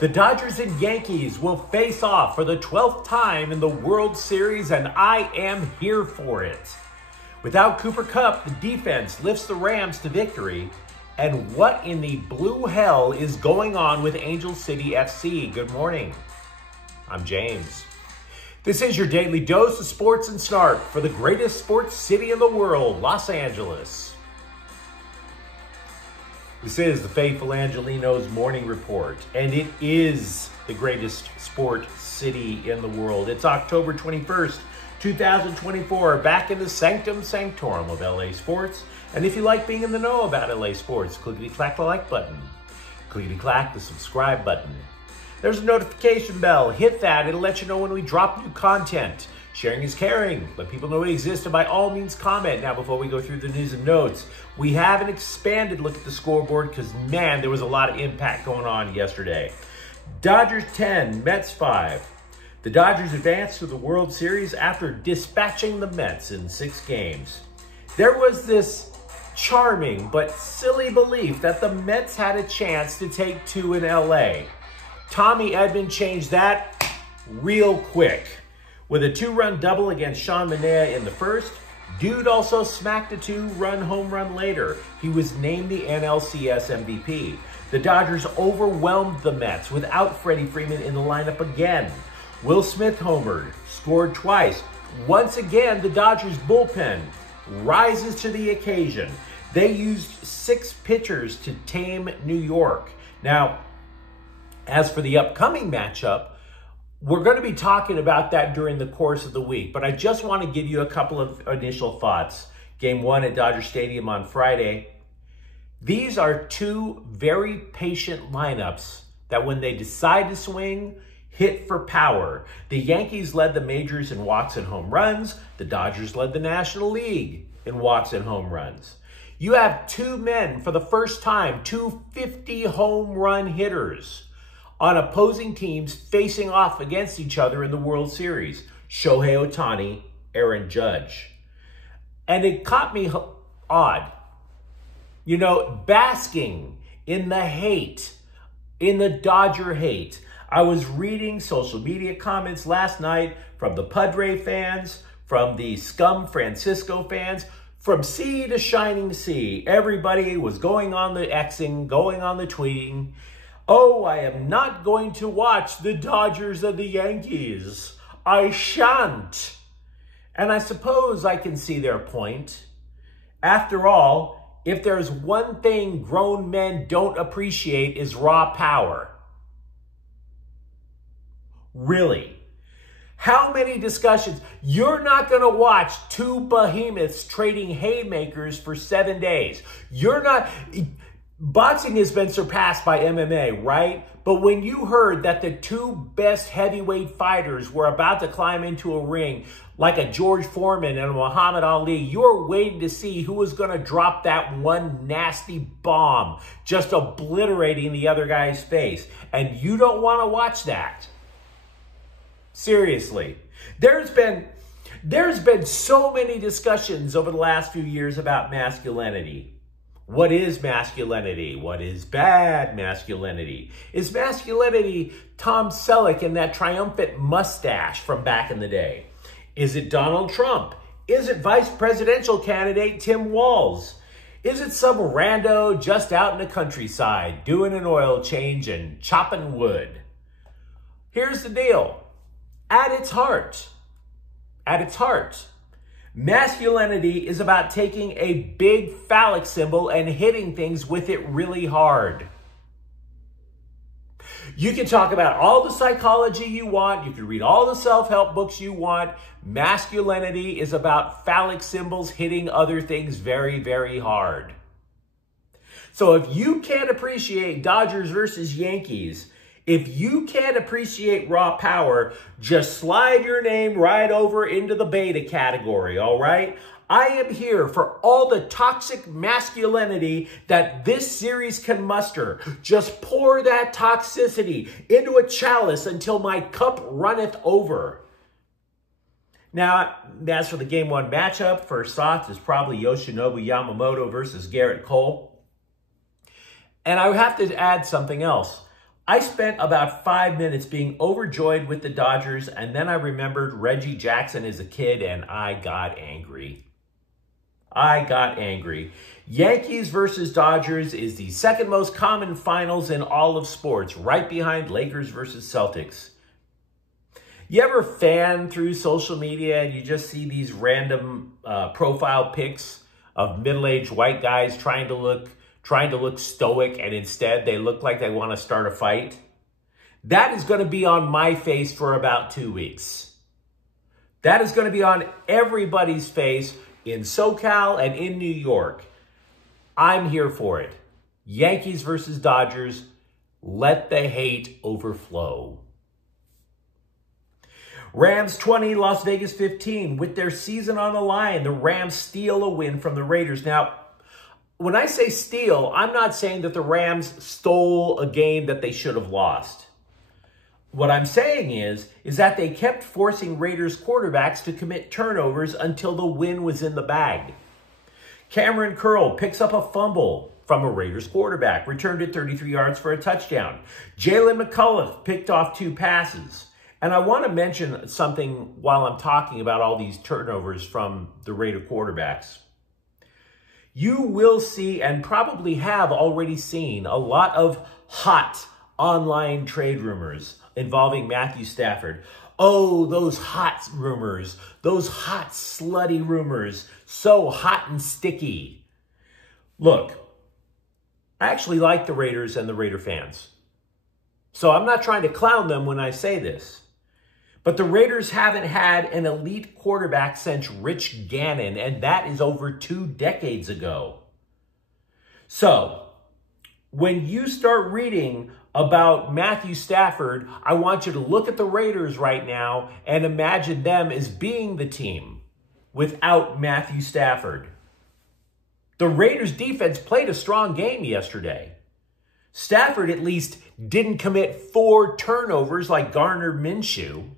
The Dodgers and Yankees will face off for the 12th time in the World Series, and I am here for it. Without Cooper Kupp, the defense lifts the Rams to victory. And what in the blue hell is going on with Angel City FC? Good morning. I'm James. This is your daily dose of sports and snark for the greatest sports city in the world, Los Angeles. This is the faithful Angelenos morning report, and it is the greatest sport city in the world. It's October 21st, 2024, back in the sanctum sanctorum of LA sports. And if you like being in the know about LA sports, clickety-clack the like button, clickety-clack the subscribe button. There's a notification bell. Hit that. It'll let you know when we drop new content. Sharing is caring. Let people know we exist, and by all means comment. Now, before we go through the news and notes, we have an expanded look at the scoreboard because, man, there was a lot of impact going on yesterday. Dodgers 10, Mets 5. The Dodgers advanced to the World Series after dispatching the Mets in 6 games. There was this charming but silly belief that the Mets had a chance to take 2 in LA. Tommy Edman changed that real quick. With a 2-run double against Sean Manaea in the first, Dude also smacked a 2-run home run later. He was named the NLCS MVP. The Dodgers overwhelmed the Mets without Freddie Freeman in the lineup again. Will Smith homered, scored twice. Once again, the Dodgers bullpen rises to the occasion. They used 6 pitchers to tame New York. Now, as for the upcoming matchup, we're going to be talking about that during the course of the week, but I just want to give you a couple of initial thoughts. Game 1 at Dodger Stadium on Friday. These are 2 very patient lineups that when they decide to swing, hit for power. The Yankees led the majors in walks and home runs. The Dodgers led the National League in walks and home runs. You have 2 men for the first time, 2 50 home run hitters on opposing teams facing off against each other in the World Series. Shohei Ohtani, Aaron Judge. And it caught me odd. You know, basking in the hate, in the Dodger hate. I was reading social media comments last night from the Padre fans, from the Scum Francisco fans, from sea to shining sea. Everybody was going on the Xing, going on the tweeting. Oh, I am not going to watch the Dodgers and the Yankees. I shan't. And I suppose I can see their point. After all, if there's one thing grown men don't appreciate is raw power. Really? How many discussions? You're not going to watch 2 behemoths trading haymakers for 7 days. You're not... Boxing has been surpassed by MMA, right? But when you heard that the 2 best heavyweight fighters were about to climb into a ring, like a George Foreman and a Muhammad Ali, you're waiting to see who was going to drop that one nasty bomb, just obliterating the other guy's face. And you don't want to watch that. Seriously. There's been so many discussions over the last few years about masculinity. What is masculinity? What is bad masculinity? Is masculinity Tom Selleck and that triumphant mustache from back in the day? Is it Donald Trump? Is it vice presidential candidate Tim Walz? Is it some rando just out in the countryside doing an oil change and chopping wood? Here's the deal. At its heart, masculinity is about taking a big phallic symbol and hitting things with it really hard. You can talk about all the psychology you want. You can read all the self-help books you want. Masculinity is about phallic symbols hitting other things very, very hard. So if you can't appreciate Dodgers versus Yankees, if you can't appreciate raw power, just slide your name right over into the beta category, all right? I am here for all the toxic masculinity that this series can muster. Just pour that toxicity into a chalice until my cup runneth over. Now, as for the Game 1 matchup, first thoughts is probably Yoshinobu Yamamoto versus Garrett Cole. And I have to add something else. I spent about 5 minutes being overjoyed with the Dodgers, and then I remembered Reggie Jackson as a kid, and I got angry. Yankees versus Dodgers is the second most common finals in all of sports, right behind Lakers versus Celtics. You ever fan through social media and you just see these random profile pics of middle-aged white guys trying to look stoic, and instead they look like they want to start a fight? That is going to be on my face for about 2 weeks. That is going to be on everybody's face in SoCal and in New York. I'm here for it. Yankees versus Dodgers. Let the hate overflow. Rams 20, Las Vegas 15. With their season on the line, the Rams steal a win from the Raiders. Now, when I say steal, I'm not saying that the Rams stole a game that they should have lost. What I'm saying is that they kept forcing Raiders quarterbacks to commit turnovers until the win was in the bag. Cameron Curl picks up a fumble from a Raiders quarterback, returned it 33 yards for a touchdown. Jalen McCullough picked off 2 passes. And I want to mention something while I'm talking about all these turnovers from the Raider quarterbacks. You will see, and probably have already seen, a lot of hot online trade rumors involving Matthew Stafford. Oh, those hot rumors, those hot, slutty rumors, so hot and sticky. Look, I actually like the Raiders and the Raider fans. So I'm not trying to clown them when I say this. But the Raiders haven't had an elite quarterback since Rich Gannon, and that is over 2 decades ago. So, when you start reading about Matthew Stafford, I want you to look at the Raiders right now and imagine them as being the team without Matthew Stafford. The Raiders defense played a strong game yesterday. Stafford at least didn't commit 4 turnovers like Gardner Minshew.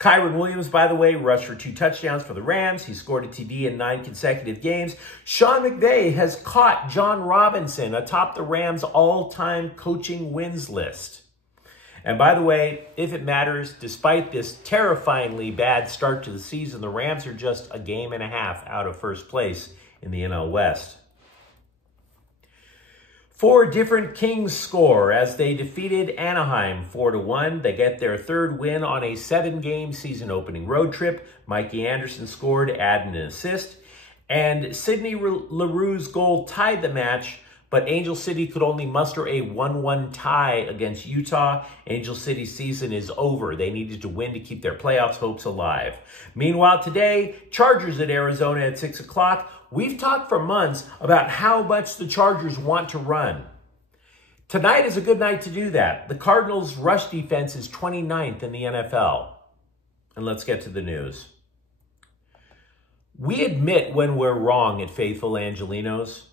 Kyron Williams, by the way, rushed for 2 touchdowns for the Rams. He scored a TD in 9 consecutive games. Sean McVay has caught John Robinson atop the Rams' all-time coaching wins list. And by the way, if it matters, despite this terrifyingly bad start to the season, the Rams are just a game and a half out of first place in the NL West. 4 different Kings score as they defeated Anaheim 4-1. They get their 3rd win on a 7-game season-opening road trip. Mikey Anderson scored, adding an assist. And Sidney LaRue's goal tied the match, but Angel City could only muster a 1-1 tie against Utah. Angel City's season is over. They needed to win to keep their playoffs hopes alive. Meanwhile, today, Chargers at Arizona at 6 o'clock. We've talked for months about how much the Chargers want to run. Tonight is a good night to do that. The Cardinals' rush defense is 29th in the NFL. And let's get to the news. We admit when we're wrong at Faithful Angelenos.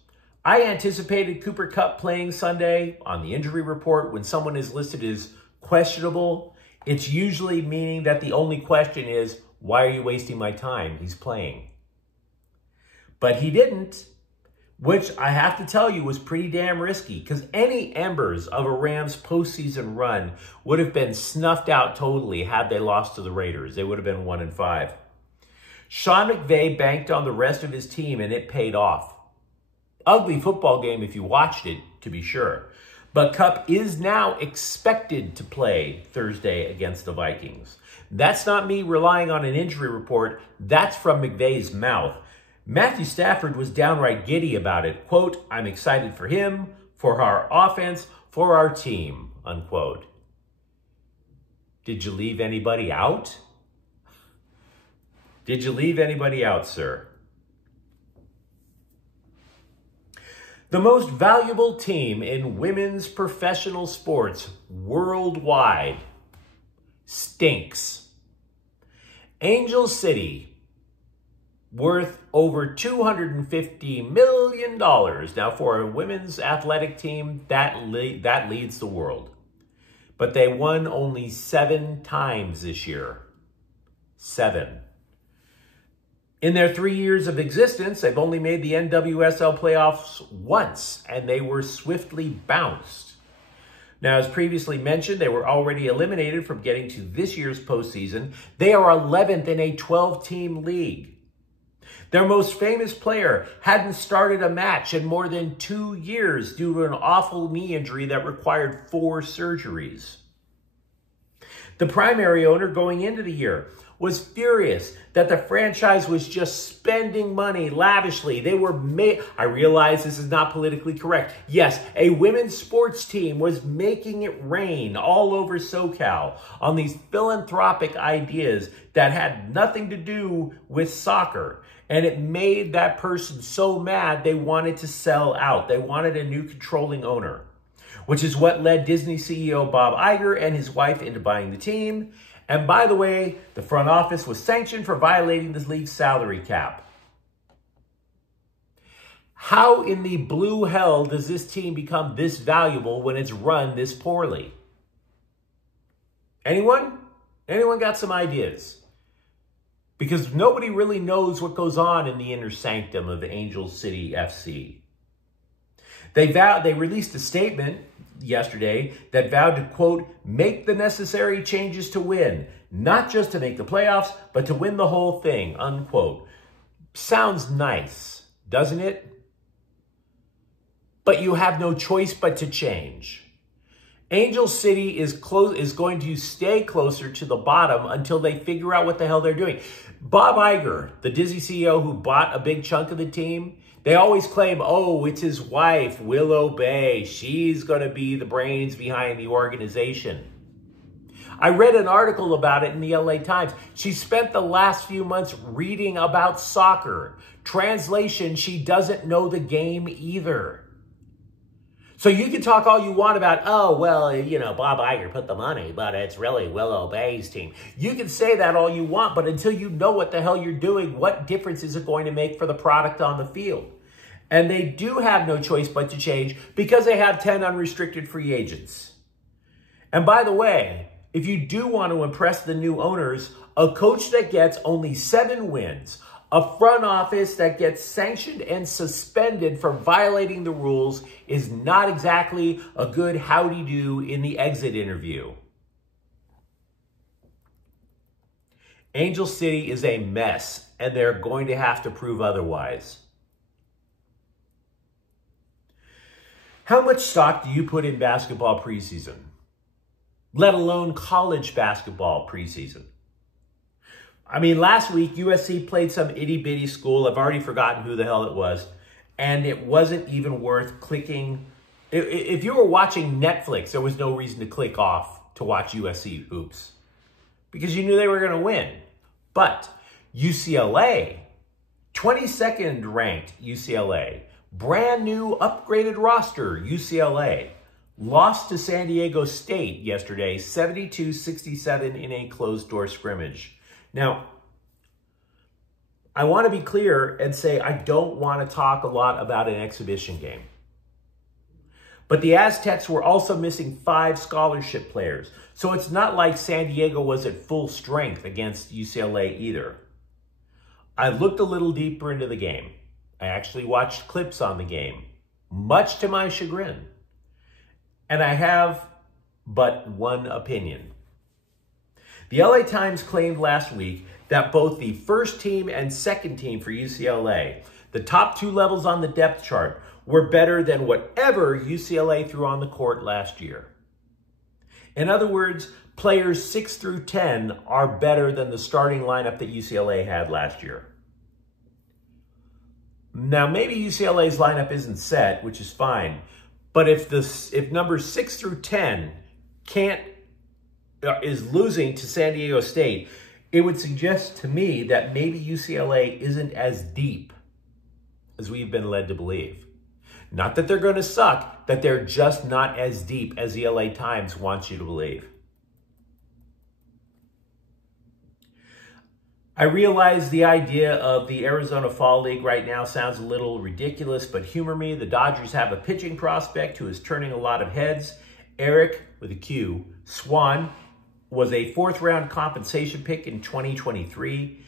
I anticipated Cooper Kupp playing Sunday. On the injury report, when someone is listed as questionable, it's usually meaning that the only question is, why are you wasting my time? He's playing. But he didn't, which I have to tell you was pretty damn risky, because any embers of a Rams postseason run would have been snuffed out totally had they lost to the Raiders. They would have been 1-5. Sean McVay banked on the rest of his team, and it paid off. Ugly football game if you watched it, to be sure. But Kupp is now expected to play Thursday against the Vikings. That's not me relying on an injury report. That's from McVay's mouth. Matthew Stafford was downright giddy about it. Quote, I'm excited for him, for our offense, for our team, unquote. Did you leave anybody out? Did you leave anybody out, sir? The most valuable team in women's professional sports worldwide stinks. Angel City, worth over $250 million. Now, for a women's athletic team, that leads the world. But they won only 7 times this year. 7. In their 3 years of existence, they've only made the NWSL playoffs once, and they were swiftly bounced. Now, as previously mentioned, they were already eliminated from getting to this year's postseason. They are 11th in a 12-team league. Their most famous player hadn't started a match in more than 2 years due to an awful knee injury that required 4 surgeries. The primary owner going into the year was furious that the franchise was just spending money lavishly. They were I realize this is not politically correct. Yes, a women's sports team was making it rain all over SoCal on these philanthropic ideas that had nothing to do with soccer. And it made that person so mad they wanted to sell out. They wanted a new controlling owner, which is what led Disney CEO Bob Iger and his wife into buying the team. And by the way, the front office was sanctioned for violating the league's salary cap. How in the blue hell does this team become this valuable when it's run this poorly? Anyone? Anyone got some ideas? Because nobody really knows what goes on in the inner sanctum of Angel City FC. They released a statement yesterday that vowed to, quote, make the necessary changes to win, not just to make the playoffs, but to win the whole thing, unquote. Sounds nice, doesn't it? But you have no choice but to change. Angel City is going to stay closer to the bottom until they figure out what the hell they're doing. Bob Iger, the Disney CEO who bought a big chunk of the team, they always claim, oh, it's his wife, Willow Bay. She's going to be the brains behind the organization. I read an article about it in the LA Times. She spent the last few months reading about soccer. Translation, she doesn't know the game either. So you can talk all you want about, oh, well, you know, Bob Iger put the money, but it's really Willow Bay's team. You can say that all you want, but until you know what the hell you're doing, what difference is it going to make for the product on the field? And they do have no choice but to change because they have 10 unrestricted free agents. And by the way, if you do want to impress the new owners, a coach that gets only 7 wins, a front office that gets sanctioned and suspended for violating the rules is not exactly a good howdy-do in the exit interview. Angel City is a mess, and they're going to have to prove otherwise. How much stock do you put in basketball preseason? Let alone college basketball preseason? I mean, last week, USC played some itty-bitty school. I've already forgotten who the hell it was. And it wasn't even worth clicking. If you were watching Netflix, there was no reason to click off to watch USC hoops because you knew they were going to win. But UCLA, 22nd ranked UCLA, brand new upgraded roster UCLA, lost to San Diego State yesterday, 72-67 in a closed-door scrimmage. Now, I want to be clear and say I don't want to talk a lot about an exhibition game. But the Aztecs were also missing 5 scholarship players. So it's not like San Diego was at full strength against UCLA either. I looked a little deeper into the game. I actually watched clips on the game, much to my chagrin. And I have but one opinion. The LA Times claimed last week that both the first team and second team for UCLA, the top 2 levels on the depth chart, were better than whatever UCLA threw on the court last year. In other words, players 6 through 10 are better than the starting lineup that UCLA had last year. Now, maybe UCLA's lineup isn't set, which is fine, but if numbers 6 through 10 is losing to San Diego State, it would suggest to me that maybe UCLA isn't as deep as we've been led to believe. Not that they're going to suck, that they're just not as deep as the LA Times wants you to believe. I realize the idea of the Arizona Fall League right now sounds a little ridiculous, but humor me. The Dodgers have a pitching prospect who is turning a lot of heads. Eric, with a Q, Swan, was a 4th-round compensation pick in 2023.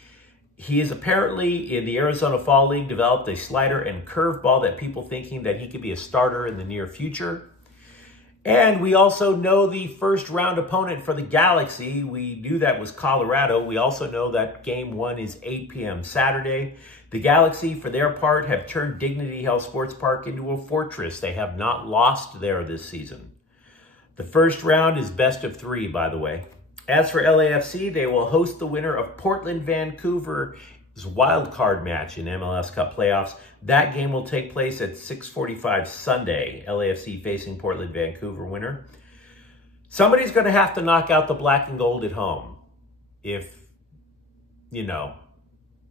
He is apparently, in the Arizona Fall League, developed a slider and curveball that people thinking that he could be a starter in the near future. And we also know the first round opponent for the Galaxy. We knew that was Colorado. We also know that game 1 is 8 p.m. Saturday. The Galaxy, for their part, have turned Dignity Health Sports Park into a fortress. They have not lost there this season. The first round is best of 3, by the way. As for LAFC, they will host the winner of Portland-Vancouver's wild card match in MLS Cup playoffs. That game will take place at 6:45 Sunday. LAFC facing Portland-Vancouver winner. Somebody's going to have to knock out the black and gold at home if,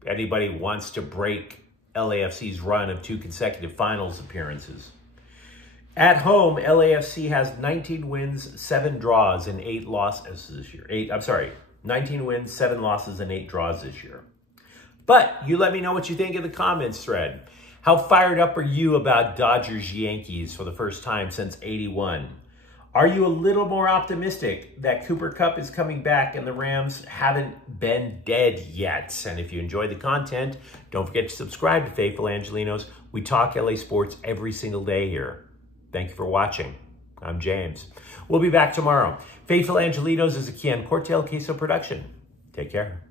anybody wants to break LAFC's run of 2 consecutive finals appearances. At home, LAFC has 19 wins, 7 draws, and 8 losses this year. 19 wins, 7 losses, and 8 draws this year. But you let me know what you think in the comments thread. How fired up are you about Dodgers-Yankees for the first time since '81? Are you a little more optimistic that Cooper Kupp is coming back and the Rams haven't been dead yet? And if you enjoy the content, don't forget to subscribe to Faithful Angelenos. We talk LA sports every single day here. Thank you for watching. I'm James. We'll be back tomorrow. Faithful Angelenos is a Kian Cortel Queso production. Take care.